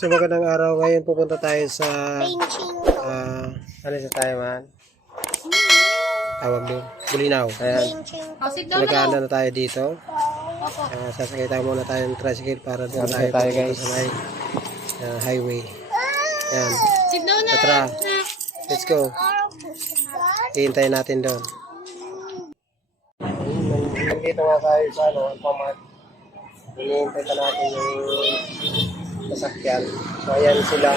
So magandang araw. Ngayon pupunta tayo sa ano sa tayo man? Tawag doon. Bulinaw. Ayan. So, nag-aanda na tayo dito. Sasakay tayo muna tayo ng tricycle para doon tayo guys sa may highway. Ayan. Tara. Let's go. Hihintayin natin doon. Nandito nga tayo sa Alphamart. Hinihintay pa natin yung sasakyan. So ayan sila.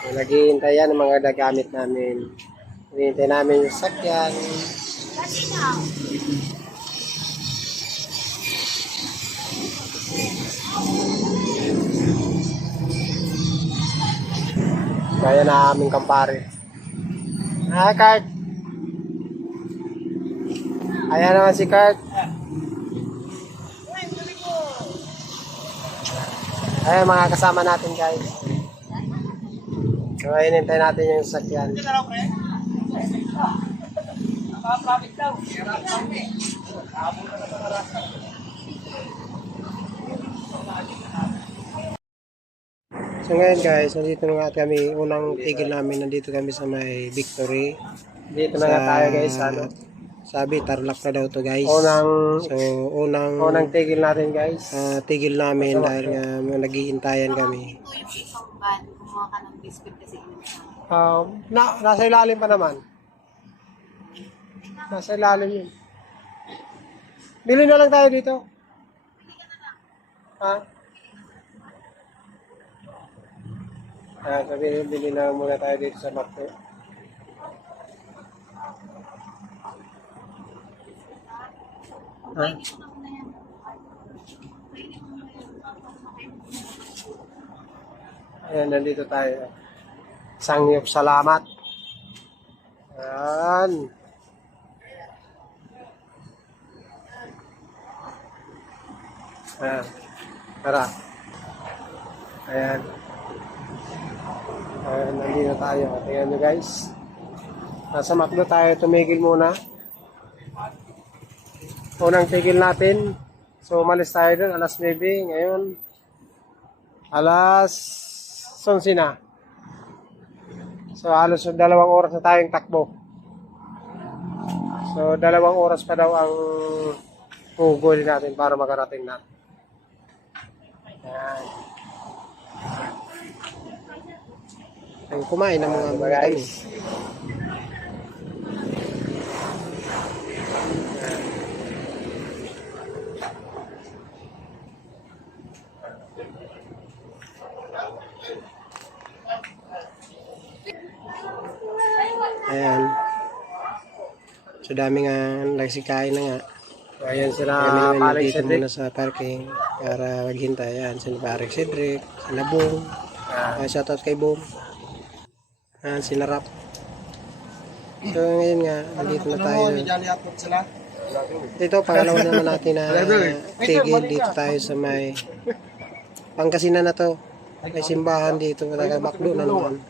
So, naghihintay yan ang mga nagamit namin. Hinihintay namin yung sasakyan. Kaya na aming kampare. Kurt. Ayan naman si Kurt. Ayan mga kasama natin guys. So hinintay natin yung sasakyan. So ngayon guys, nandito na nga kami, unang tigil namin, nandito kami sa may Victory. Dito na nga tayo guys, sabi Tarlac na daw to guys. Unang tigil natin guys. Tigil namin dahil nga naghihintayan kami. Kumuha ka ng biscuit kasi Nasa ilalim pa naman. Nasa ilalim yun. Bili na lang tayo dito. Ha? Bili na muna tayo dito sa Macdo. Ha? Ayan, nandito tayo. Sangyup salamat. Ayan. Ayan. Tara. Ayan. Ayan, nandito tayo. Ayan nyo guys. Nasa Macdo tayo. Tumigil muna. Unang tigil natin. So, umalis tayo dun. Alas 9. Ngayon, alas 11 na. So, halos 2 oras na tayong takbo. So, 2 oras pa daw ang hugulin natin para makarating na. Ayan. Ay, kumain na mga guys. Ayan. So dami nga nagsikain na nga. Ayan sila Paring Cedric muna sa parking para maghintay. Ayan sila Paring Cedric, sila Boom. Shoutout kay Boom. Ayan sila Rap. So ngayon nga, nandito na tayo. Dito, pangalawa naman natin na tigil. Dito tayo sa may Pangasinan na to. May simbahan dito. Macdo na naman.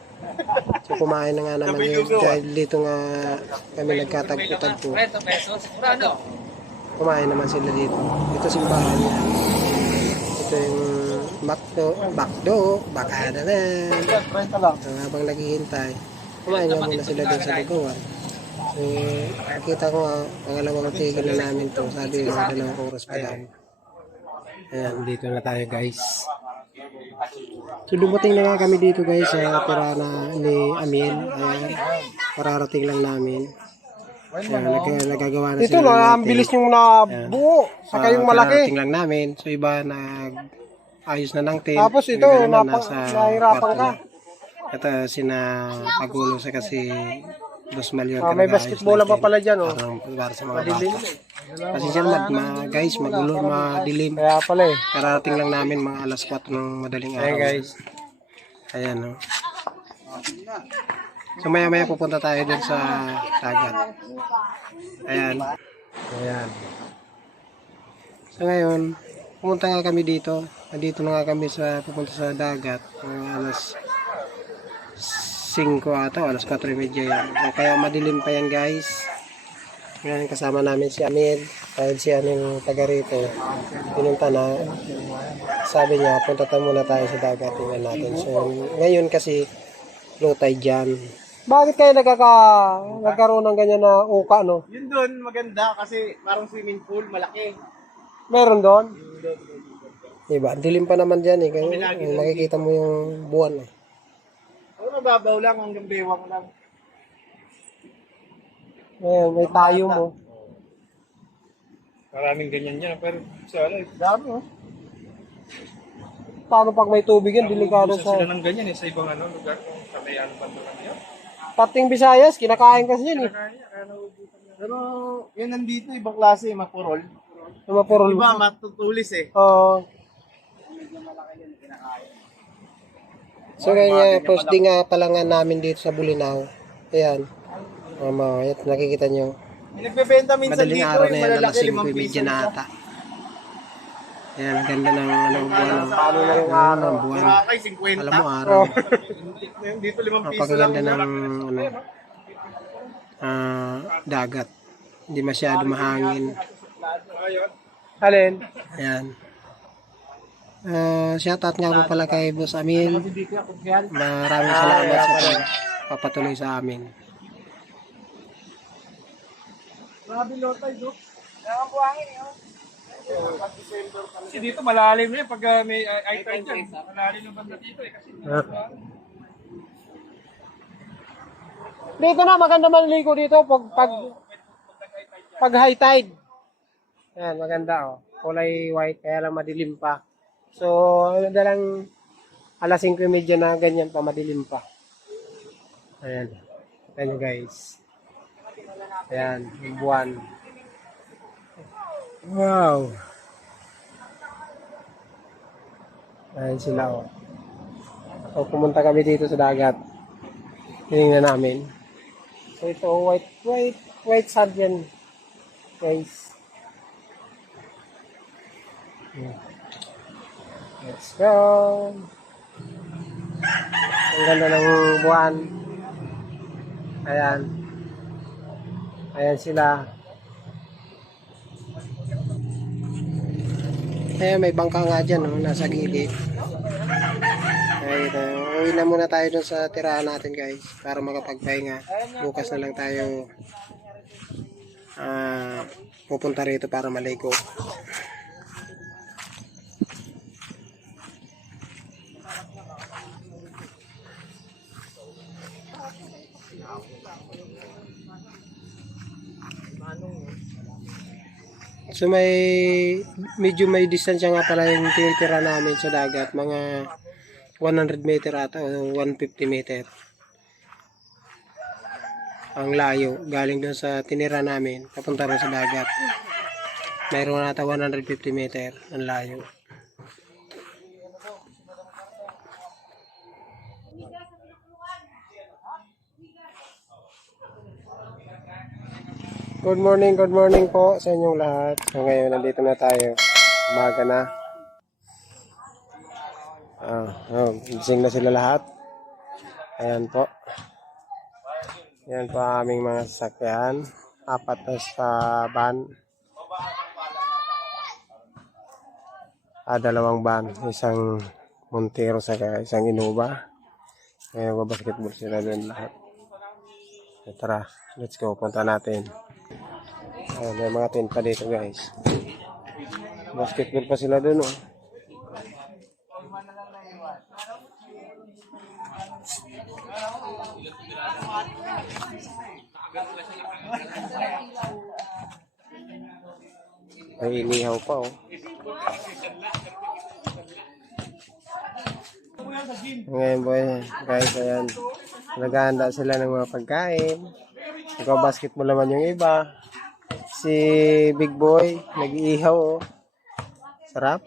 So kumain na nga naman yun. Dahil dito nga kami nagkatagpo-tagpo. Kumain naman sila dito. Ito simbahan yan. Ito yung Macdo. Baka na na. So, habang naghihintay, kumain nga muna sila doon sa liguan. So nakita ko nga, pangalawang tigil na namin to. Sabi nga 2 oras pa daw. Ayan, dito na tayo guys. So dumating na nga kami dito guys sa Tirana ni Amil. Ayan, pararating lang namin. Ayan, nagagawa na dito sila. Dito na, ang bilis yung nabuo. Saka yung malaki. Pararating lang namin. So iba ayos na ng tent. Tapos ito, nahirapan ka. Ito sina Pagulo sa kasi 2 milyon. May basketball pa pala dyan. Para sa mga bata. Kasi siya guys, magulo, madilim. Kaya pala eh. Karating lang namin mga alas 4 ng madaling araw. Ayan guys. Ayan o. So maya maya pupunta tayo dun sa dagat. Ayan. Ayan. So ngayon, pumunta nga kami dito. Nandito na nga kami pupunta sa dagat. Alas 5 ata, alas 4:30 yan. So, kaya madilim pa yan guys. Ngayon kasama namin si Amir. Dahil si yung taga rito, pinunta na, sabi niya, punta muna tayo sa dagat, tingnan natin. So, ngayon kasi, low tide dyan. Bakit kayo nagkaroon ng ganyan na uka, no? Yun doon, maganda kasi parang swimming pool, malaki. Meron doon? Diba, ang dilim pa naman dyan eh. Kaya, makikita mo yung buwan eh. Ano, mababaw lang, hanggang bewang lang. Ayan, may tayo mo. Maraming ganyan yan, pero sa alay, Dami, oh. Paano pag may tubig yan, delikado sila sa... ng ganyan sa ibang lugar sa may banda lang yan. Pating Visayas, kinakain kasi yan eh. Pero, yun nandito, ibang klase, mapurol. Lumapurol. Iba, matutulis eh. Oo. So kaya posting nga pala nga namin dito sa Bulinaw. Ayan. Mama, ayan, nakikita nyo. Nagbebenta minsan Madaling dito, araw na yung yan, alas malalaki, 5:30 piso na isa. ata. Ayan, ang ganda ng buwan. Paano na yung Ano ng buwan. Marakay, 50. Alam mo, araw. Dito 5 piso lang. Napakaganda ng dagat. Hindi masyado mahangin. Alin? Ayan. Shoutout nga po pala kay Boss Amil. Maraming salamat sa papatuloy sa amin. Grabe lotay, do. Kasi dito malalim na yan pag may eye tide yan. Malalim yung banda dito eh. Kasi Dito na, maganda manligo dito pag high tide. Ayan, maganda oh. Kulay white, kaya lang madilim pa. So, dalang alas 5:30 na ganyan pa, madilim pa. Ayan. Ayan guys. Ayan, yung buwan. Wow. Ayan sila oh. So, pumunta kami dito sa dagat. Tingnan namin. So, ito, white sand yan. Guys. Let's go. Ang ganda ng buwan. Ayan. Ayan sila. Ayan, may bangka nga dyan, no? Nasa gilid. Ayan, uwi na muna tayo dun sa tirahan natin, guys. Para makapagpahinga. Bukas na lang tayo pupunta rito para maligo. So medyo may distansya nga pala yung tinitira namin sa dagat, mga 100 meter ata o 150 meter. Ang layo, galing doon sa tinira namin, papunta rin sa dagat. Mayroon ata 150 meter ang layo. Good morning po sa inyong lahat. So ngayon nandito na tayo. Umaga na. Gising na sila lahat. Ayan po. Ayan po ang aming mga sasakyan. 4 na sa van. 2 van. Isang Montero sa isang Innova. Ngayon basketball sila doon lahat. So, tara, let's go. Punta natin. Ayan, may mga tent pa dito guys. Basketball pa sila dun oh. May inihaw pa oh. Ngayon boy guys, ayan. Naghahanda sila ng mga pagkain. Nagbabasketball naman yung iba. Si Big Boy, nag-iihaw oh. Sarap.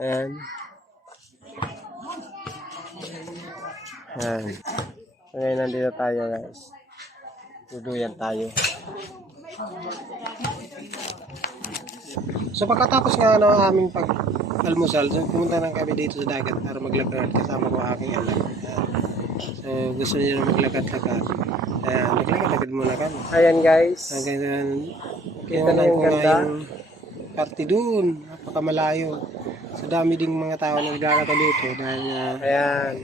Ayan. Ayan. So, ngayon nandito tayo guys. Duduyan tayo. So pagkatapos nga ng aming pag-almusal, so, pumunta lang kami dito sa dagat para maglakad kasama ko aking anak. So gusto niya na maglakad-lakad. Ayan, naglakad Likod muna kami. Ayan guys. Hanggang Kita na yung ganda. yung party dun. Napakamalayo. Sa dami ding mga tao na naglalakad dito dahil Ayan.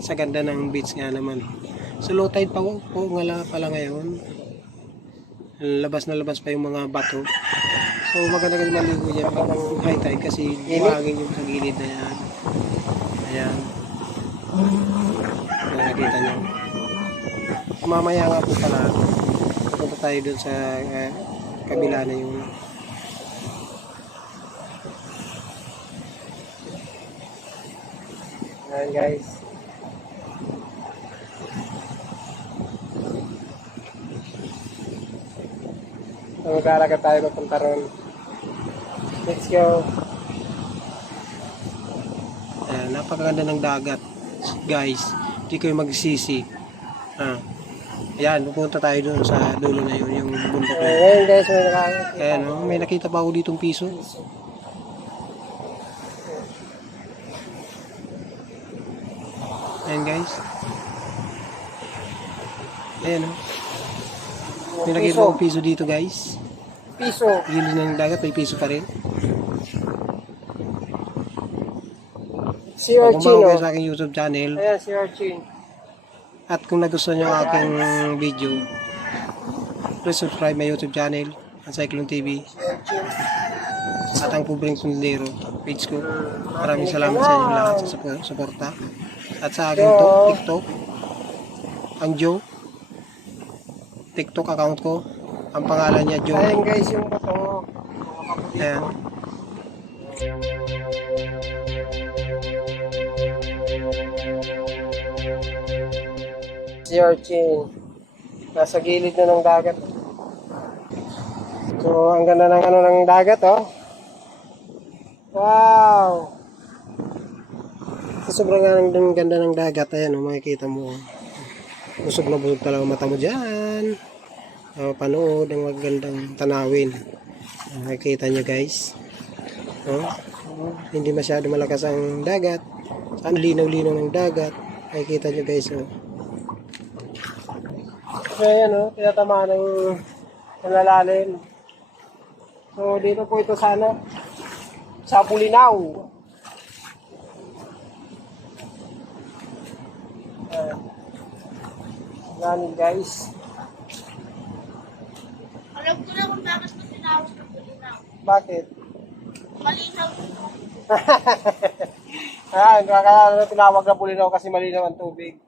sa ganda ng beach nga naman. So low tide pa nga pala ngayon. Labas na labas pa yung mga bato. So maganda kasi maligo dyan kapag high tide kasi buhangin yung sa gilid na yan. Ayan. Nakikita nyo. Mamaya nga po pala pupunta tayo dun sa kabila na yung Ayan guys. So, mag-aalaga tayo papunta ron. Let's go. napakaganda ng dagat guys, hindi kayo magsisi. Ayan, pupunta tayo doon sa dulo na yun, yung bundok na yun. Ayan guys, may nakakita. Ayan, may nakita pa ako ditong piso. Ayan guys. Ayan may nakita akong piso dito guys. Piso. Gilid ng dagat, may piso pa rin. Si Orchin, Kung kayo sa aking YouTube channel, ayan si Orchin. at kung nagustuhan nyo ang aking video, please subscribe my YouTube channel, ang Cyclone TV, at ang Pobreng Sundero page ko. Maraming salamat sa inyo lahat sa suporta. At sa aking TikTok, ang Joe, TikTok account ko, ang pangalan niya Joe. Ayan guys yung bato. Mga kapatid. Ayan. Si Orchin. Nasa gilid na ng dagat. So, ang ganda ng ng dagat, oh. Wow! Sobrang ganda ng dagat. Ayan, makikita mo. Busog na busog talaga mata mo dyan. Panood ang magandang tanawin. Makikita nyo guys. Hindi masyado malakas ang dagat. Ang linaw-linaw ng dagat. Makikita nyo guys. So, ayan, oh. Tinatamaan ng nalalalim. So, dito po ito sana. Sa Bulinaw. Ganun guys. Alam ko na kung bakit mo tinawag na Bulinaw. Bakit? Malinaw. Ayan, kaya tinawag na Bulinaw kasi malinaw ang tubig.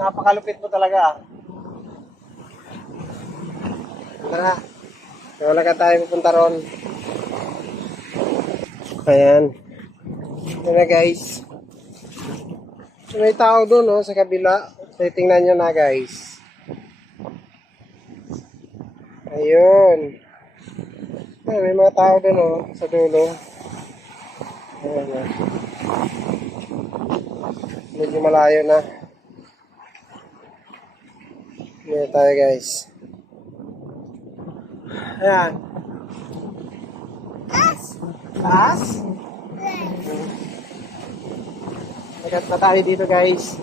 Napakalupit mo talaga. Tara. Wala ka tayo pupunta ron. Ayan. Ayan na guys. So, may tao doon, oh, sa kabila. So, tingnan nyo na guys. Ayun. Ayan, may mga tao doon, oh, sa dulo. Ayan na. Medyo malayo na. Ayan tayo guys. Ayan. Taas? Nagat na tayo dito guys.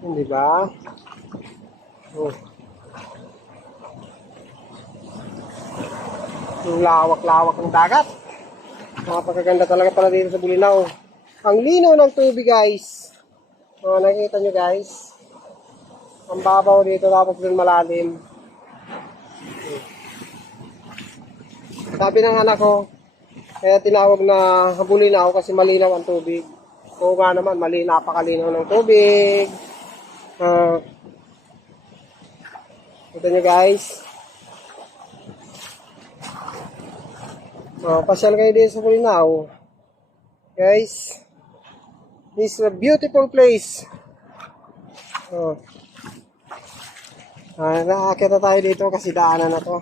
Hindi ba? Oh. Yung lawak-lawak ng dagat. Napakaganda talaga pala dito sa Bulinaw. Ang linaw ng tubig guys. Nakikita nyo guys. Ang babaw dito tapos dun malalim. Sabi ng anak ko, kaya tinawag na Bulinaw kasi malinaw ang tubig. Oo nga naman, napakalinaw ng tubig. Kita nyo guys. Pasyal kayo din sa Bulinaw. Guys, this is a beautiful place. Nakakita na tayo dito kasi daanan na to.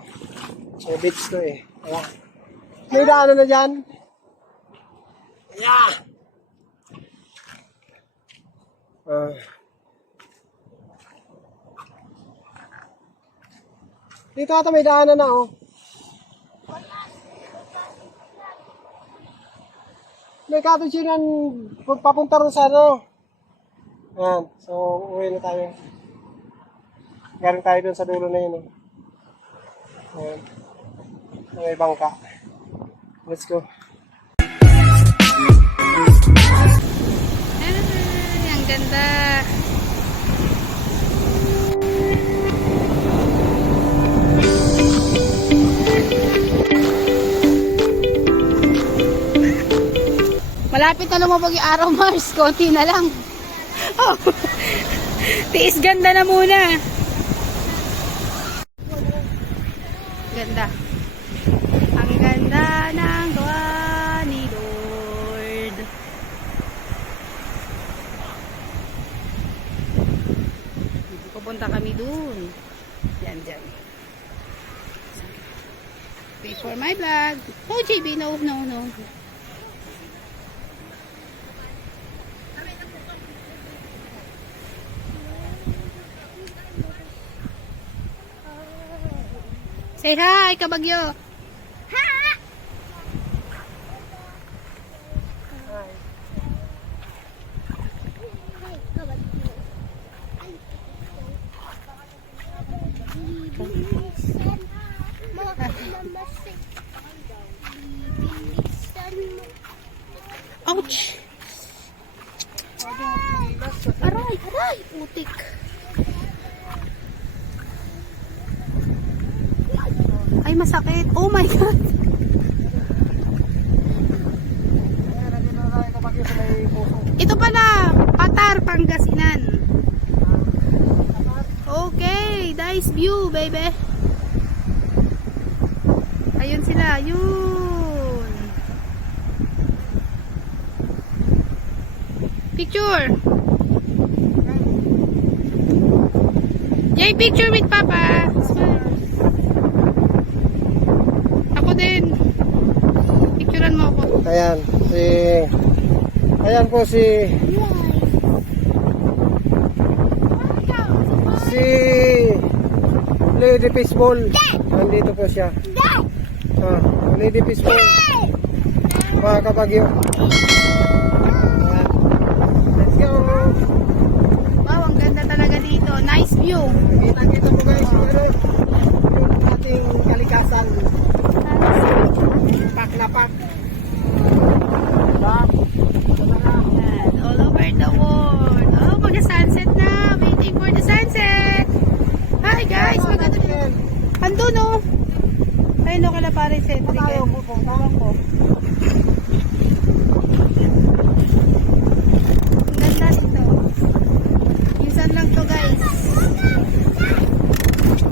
May beach to eh. Ayan. May daanan na dyan. Ayan. Dito ata may daanan na, oh. May cottage yan papunta rin sa ano. Ayan. So, uwi na tayo. Galing tayo dun sa dulo na yun, oh. Ayan. May bangka. Let's go. Ay, ang ganda. Malapit na lumabag yung araw, Mars. Konti na lang. Oh. Tiis ganda na muna. Ganda. Ang ganda ng gawa ni Lord. Pupunta kami dun. Yan, dyan. Wait for my vlog. Oh, JB, no. Say hi, Kabagyo. Ouch! Aray, putik. Ay, masakit. Oh my God! Ito pala, Patar, Pangasinan. Okay, nice view, baby. Ayun sila, yun. Picture. Yay, picture with Papa. Ako din. Picturean mo ako. Ayan, ayan po si Lady Fishball. Nandito po siya. Lady Fishball. Mga Kabagyo. Ayan. Let's go. Wow, ang ganda talaga dito. Nice view. Kita po guys yung ating kalikasan. Pak na pak. Yan, all over the world. Oh, mag-sunset na. Waiting for the sunset. Hi guys, maganda din. Andun oh. Ay, no, kala pare Cedric. Tayo po po. Tawag po. Ang ganda dito. Minsan lang to guys.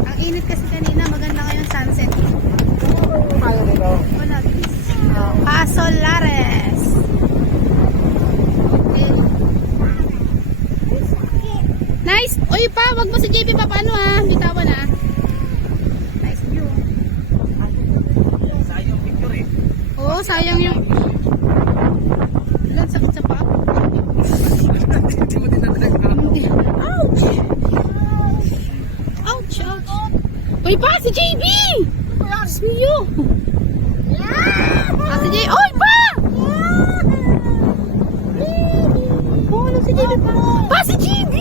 Ang init kasi kanina, maganda ngayon sunset. Tayo dito. Wala guys. Pasolares. Nice. Oy pa, wag mo si JP pa paano ha. Bitawan ha. Nice view. Sayang picture eh. Oo, sayang yung... Ilan, sakit sa paa? Hindi mo din natagap. Ouch! Ouch, ouch. Uy pa, si JB! Suyo! Ah, si JB! Uy pa! Oh, ano si JB pa? Pa, si JB!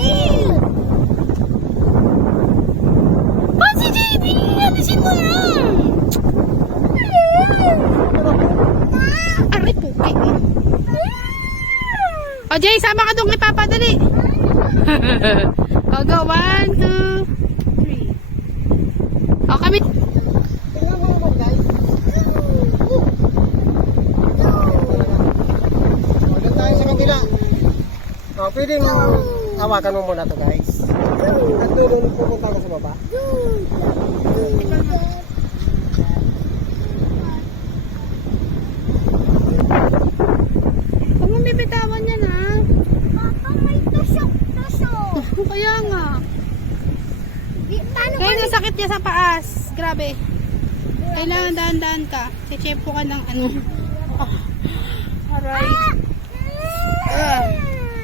Pa, si JB! Alisin mo na! Aray po, ay. O, Jay, sama ka doon kay Papa, dali. O, go, 1, 2, 3. O, kami. Tingnan mo naman guys. Doon tayo sa kabila. Pwedeng hawakan mo muna to guys. At doon pupunta ka sa baba. Huwag mo bibitawan yan, ha? Papa, may tusok. Kaya nga. Paano Kaya nasakit niya sa paas. Grabe. Kailangan dahan-dahan ka. Sichempo ka ng ano. Oh. Aray.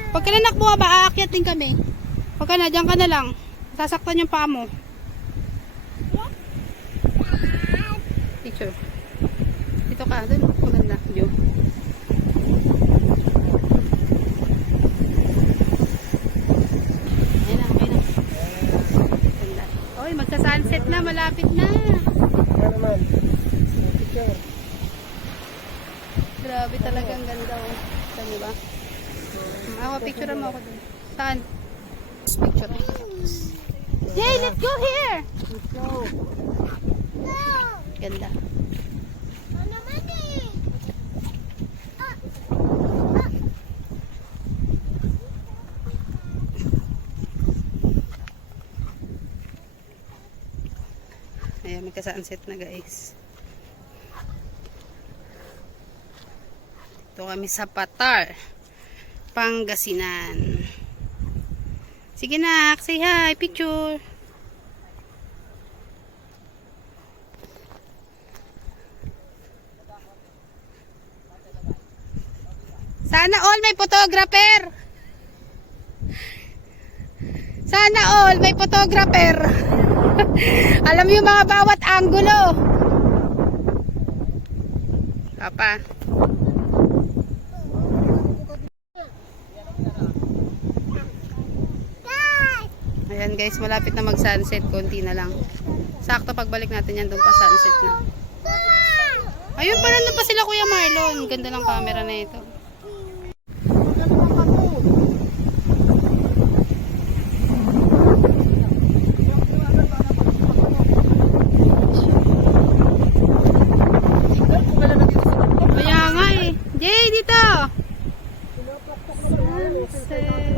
Pag ka na nakbuha ba, aakyat din kami. Pag ka na, dyan ka na lang. Sasaktan yung paa mo. picture. Dito ka, doon. Maganda. View. Ayun na, ayun na. Ganda. Oy, magsa-sunset na. Malapit na. Kaya naman. Picture. Grabe talaga ang ganda. Oh. Saan niyo ba? Ako, picture mo ako doon. Saan? Picture. Jay, let's go here! Let's go. Ganda. Ano naman eh? Ayan, magka-sunset na guys. Ito kami sa Patar, Pangasinan. Sige na, say hi, picture. Sana all may photographer. Sana all may photographer. Alam mo yung mga bawat anggulo. Papa. Ayan guys, malapit na mag-sunset. Konti na lang. Sakto pagbalik natin yan, doon pa sunset na. Ayun pa, nandun pa sila Kuya Marlon. Ganda ng camera na ito. Kaya nga eh. Jay, dito! Sunset.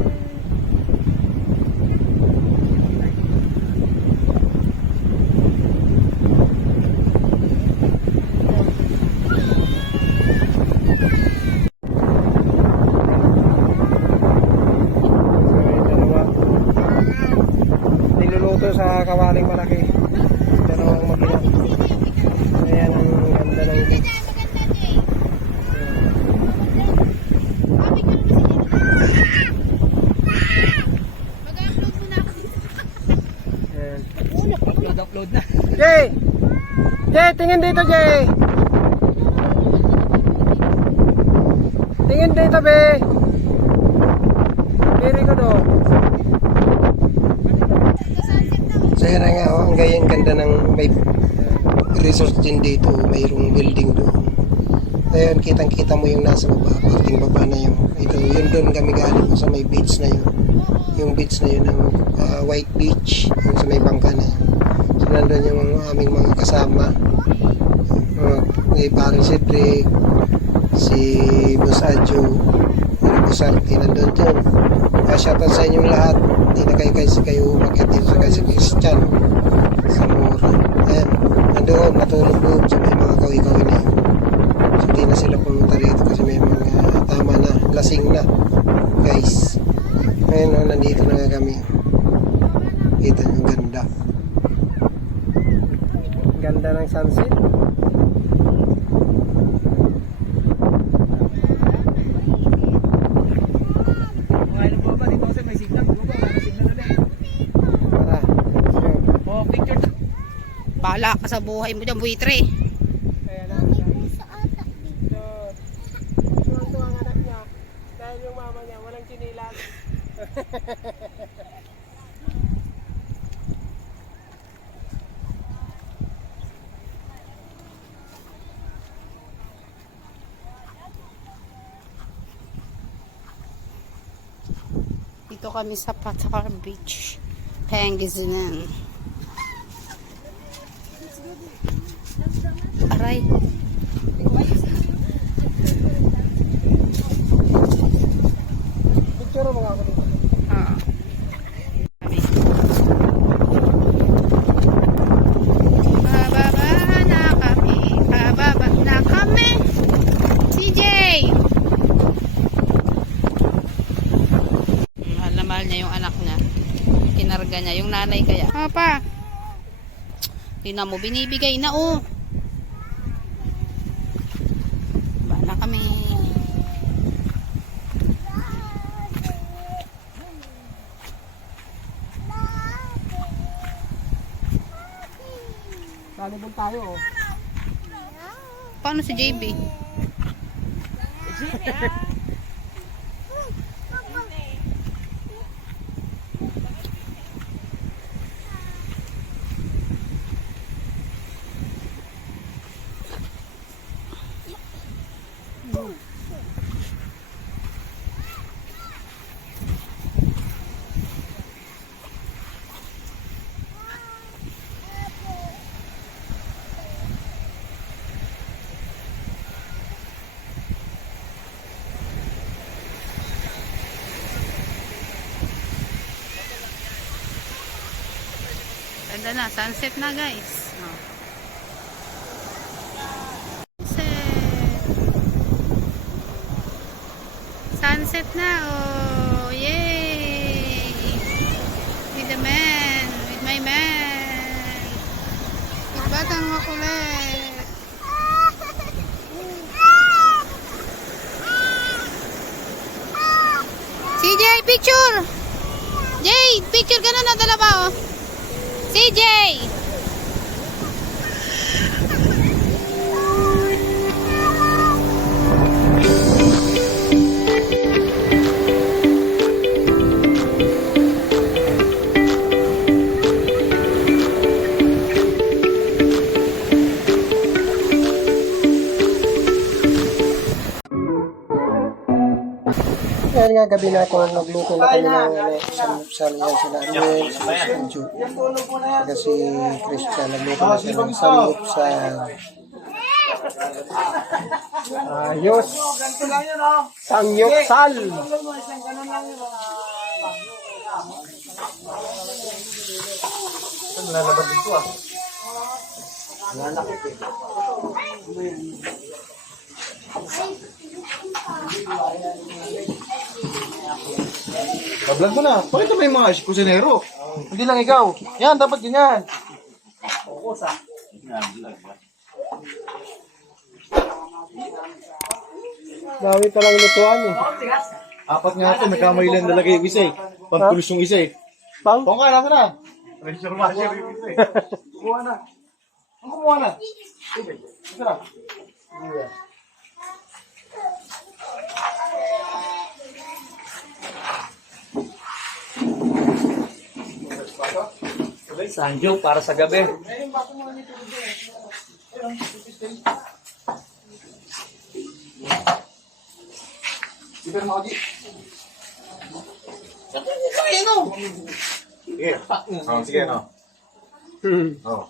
Niluluto sa kawaling malaki. Dalawang mabilang. Ayan ang ganda ng beach. Mag-upload muna ako dito. Ayan. Upload na. Jay! Jay, tingin dito, Jay! Tingin dito, be! Very good, oh. So yun na nga, oh, ang gayang ganda ng may resort din dito, mayroong building doon. Ayun, kitang-kita mo yung nasa baba, parting baba na yung ito, yun doon kami galing sa may beach na yun. Yung beach na yun, ang white beach, yung sa may bangka na yun. So nandun yung aming mga kasama, may paring Cedric, si Boss Adjo, yung Boss Arti, nandun dyan. Shoutout sa inyong lahat. Hindi na kayo umakit dito sa kasi Christian sa Mura. Ayan, nandoon, natulog doon sa may mga kawi-kawi na yun. So hindi na sila pumunta rito kasi may mga tama na, lasing na guys. Ngayon, oh, nandito na nga kami. Kita nyo, ganda. Ganda ng sunset. Ngayon po ba dito kasi may signal. May signal ulit. Tara. Let's go. Oh, picture. Bahala ka sa buhay mo dyan, buitre. Kaya lang. Sa ata dito. Tuwang-tuwa ang anak niya. Dahil yung mama niya, walang chinilas. Dito kami sa Patar Beach, Pangasinan. Aray. Picture mo nga ako dito. Ah. Kami. Bababa na kami. Bababa na kami. CJ! Mahal na mahal niya yung anak niya. Kinarga niya. Yung nanay kaya. Papa! Tingnan mo, binibigay na oh. Bala kami. Volleyball tayo, oh. Paano si JB? Ganda na, sunset na guys. Oh. Sunset na, oh, yay! With the man, with my man. With batang makulit. CJ, picture! Jay, picture ka na na dalawa, oh. CJ! Yan nga, gabi na ako nagluto na kami ng samupsal. Yan sila Amel, si Studio. Saka si Christian, nagluto na sila ng samupsal. Ayos! Sangyupsal! Vlog mo na. Pakita mo yung mga kusinero. Hindi lang ikaw. Yan, dapat ganyan. Dami palang lutuan eh. Apat nga ito, may kamay lang talaga yung isa eh. Pampulis yung isa eh. Pang? Kung kaya, nasa na? Pressure washer yung isa eh. Kumuha na. Ang kumuha na. Isa na. Sanjo para sa gabi. Iber mo, Oji. Sige. Oh, sige, no? Oh.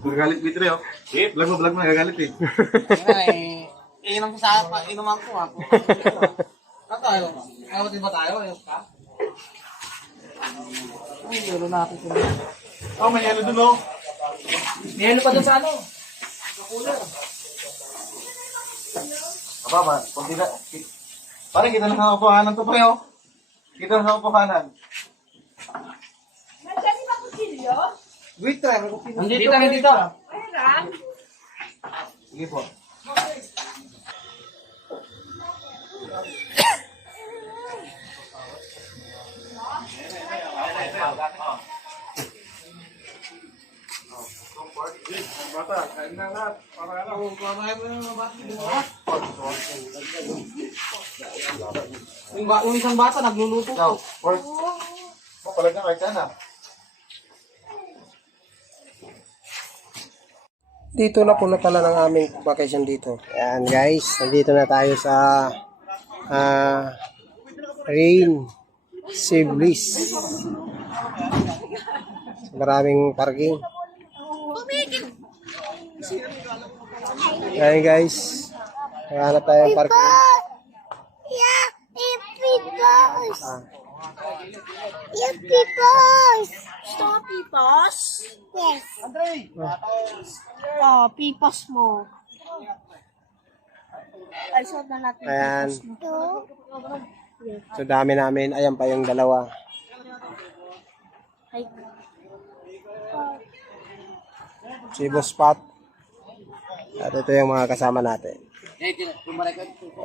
Magagalit Peter, oh. Vlog mo, nagagalit eh. Inom ko sa inuman ko ako. Ano tayo? Ayaw ba tayo? Ayaw ka? Ay, yelo na ako. Oh, may yelo dun, oh. May yelo pa dun sa ano? Aba, kunti na. Parang kita na sa kapuhanan to, pre, oh. Kita na sa kapuhanan. Wait, try. Nandito, Dito. Sige po. Bata, kain na lahat. Para ano? Yung isang bata nagluluto. Now, pork. Oh, palag na kahit sana. Dito na po na pala ng aming vacation dito. Ayan guys, nandito na tayo sa Rain Siblis. Maraming parking. Ayan guys, hanap tayo ng parking. Yeah, pipos. Yeah, pipos. Gusto mo pipos? Yes. Oh, pipos mo. Ay, suot na natin Ayan, pipos mo. so dami namin. Ayan pa yung dalawa. Ay, Si Boss Pat. At ito yung mga kasama natin.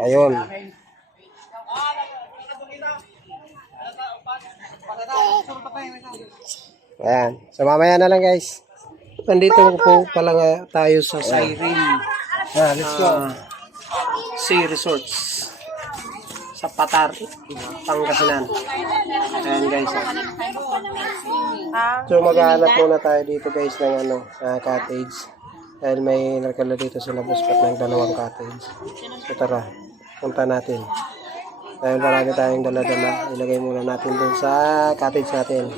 Ayun. Ayan. So mamaya na lang guys. Nandito po pala nga tayo sa Siren. Let's go. Sea Resorts. Sa Patar, Pangasinan. Ayan guys. So maghahanap muna tayo dito guys ng cottage. Dahil may nakala dito sila buspat ng 2 cottage. So tara, punta natin. Dahil marami tayong dala-dala, ilagay muna natin dun sa cottage natin.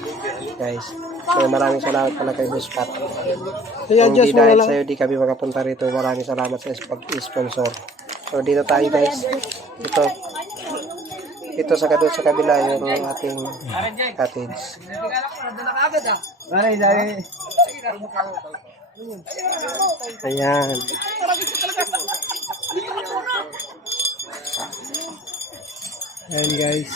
Guys. So maraming salamat pala kay Buspat. Kung di dahil sa'yo di kami makapunta rito, maraming salamat sa sponsor. So dito tayo guys. Ito sa kabila yung ating cottage. Ayan. Ayan guys.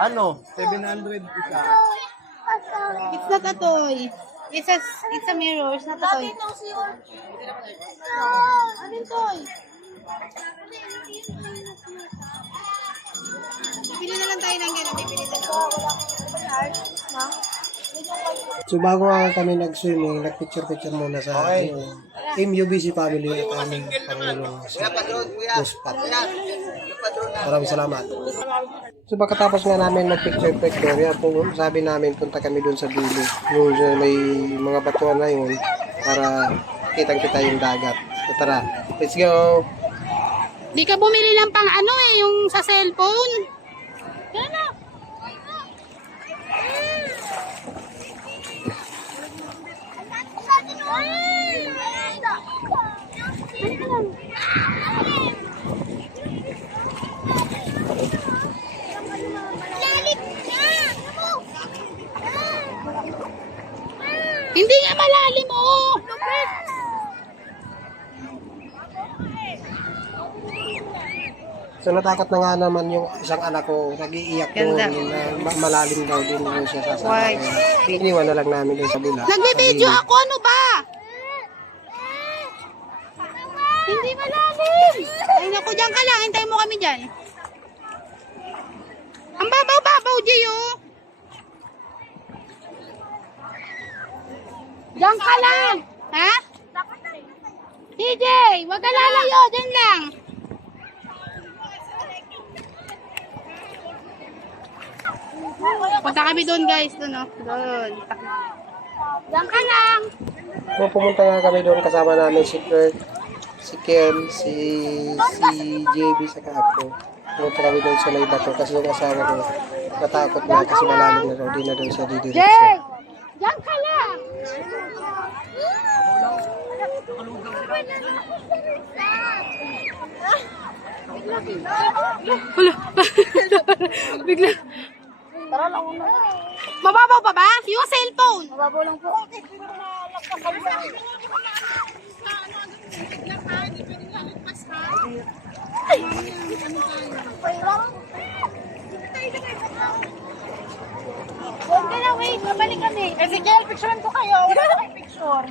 Ano? 700 isa. It's not a toy. It's a mirror. It's not a toy. Anong toy? Bibili na lang tayo ng gano'n. Bibili na lang. So bago nga kami nag-swimming, nag-picture-picture muna sa Team UBC family at aming Pangulong si Buspat. Maraming salamat. So pagkatapos nga namin mag-picture-picture, sabi namin punta kami dun sa dulo. Yung may mga batuan na yun para kitang-kita yung dagat. So tara, let's go! Di ka bumili ng pang yung sa cellphone. Yan na. Hindi nga malalim So natakot na nga naman yung isang anak ko, nag-iiyak doon na malalim daw din doon siya sa sasakyan. Iniwan na lang namin doon sa bila. Nagbe-video ako, ano ba? Hindi malalim. Ay naku, dyan ka lang. Hintayin mo kami dyan. Ang babaw-babaw, Gio. Dyan ka lang. Ha? DJ, wag ka lalayo. Dyan lang. Punta kami doon guys. Doon Doon. Dyan ka lang. So pumunta nga kami doon kasama namin si Kurt, si Kel, si JB saka ako. Pumunta kami doon sa may bato kasi yung asawa ko natakot na kasi malalim na daw. Di na doon siya didiretso. Jay! Dyan ka lang. Wala. Bigla. Mababaw pa ba? Yung cellphone. Mababaw lang po. Huwag ka na, wait. Babalik kami. Sige, picturean ko kayo. Wala na kayong picture.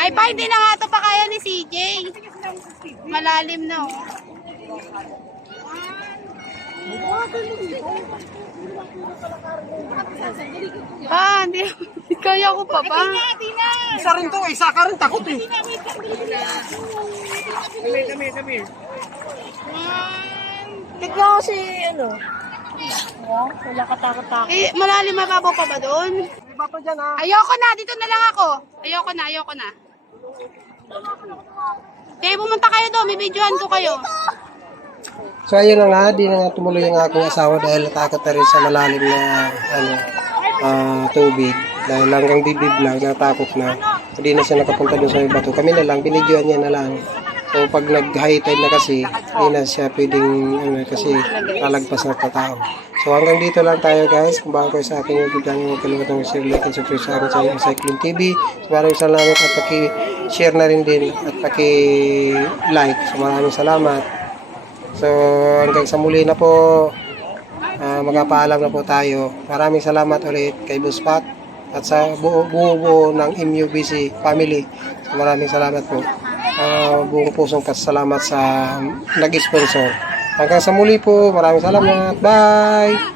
Ay pa, hindi na nga ito pa kaya ni CJ. Malalim na hindi. Kaya ko pa ba? Isa rin to, isa ka rin takot eh. Kami. Tignan ko si wala katakot-takot. Malalim, mababaw pa ba doon? Iba pa dyan ha. Ayoko na, dito na lang ako. Ayoko na. Kaya pumunta kayo doon, may videohan ko kayo. So ayun na nga, di na nga tumuloy yung aking asawa dahil natakot na rin sa malalim na tubig. Dahil hanggang bibig lang, natakot na. Hindi na siya nakapunta doon sa may bato. Kami na lang, binidyoan niya na lang. So pag nag-high tide na kasi, hindi na siya pwedeng, kasi lalagpas na tao. So hanggang dito lang tayo guys. Kung bago kayo sa akin yung video, huwag kalimutan mag-share, like, and subscribe sa akin sa Cycling TV. So maraming salamat at paki-share na rin din at paki-like. So maraming salamat. So hanggang sa muli na po, magpapaalam na po tayo. Maraming salamat ulit kay Boss Pat at sa buo ng MUBC family. So maraming salamat po. Buong pusong pasalamat sa nag-sponsor. Hanggang sa muli po, maraming salamat. Bye!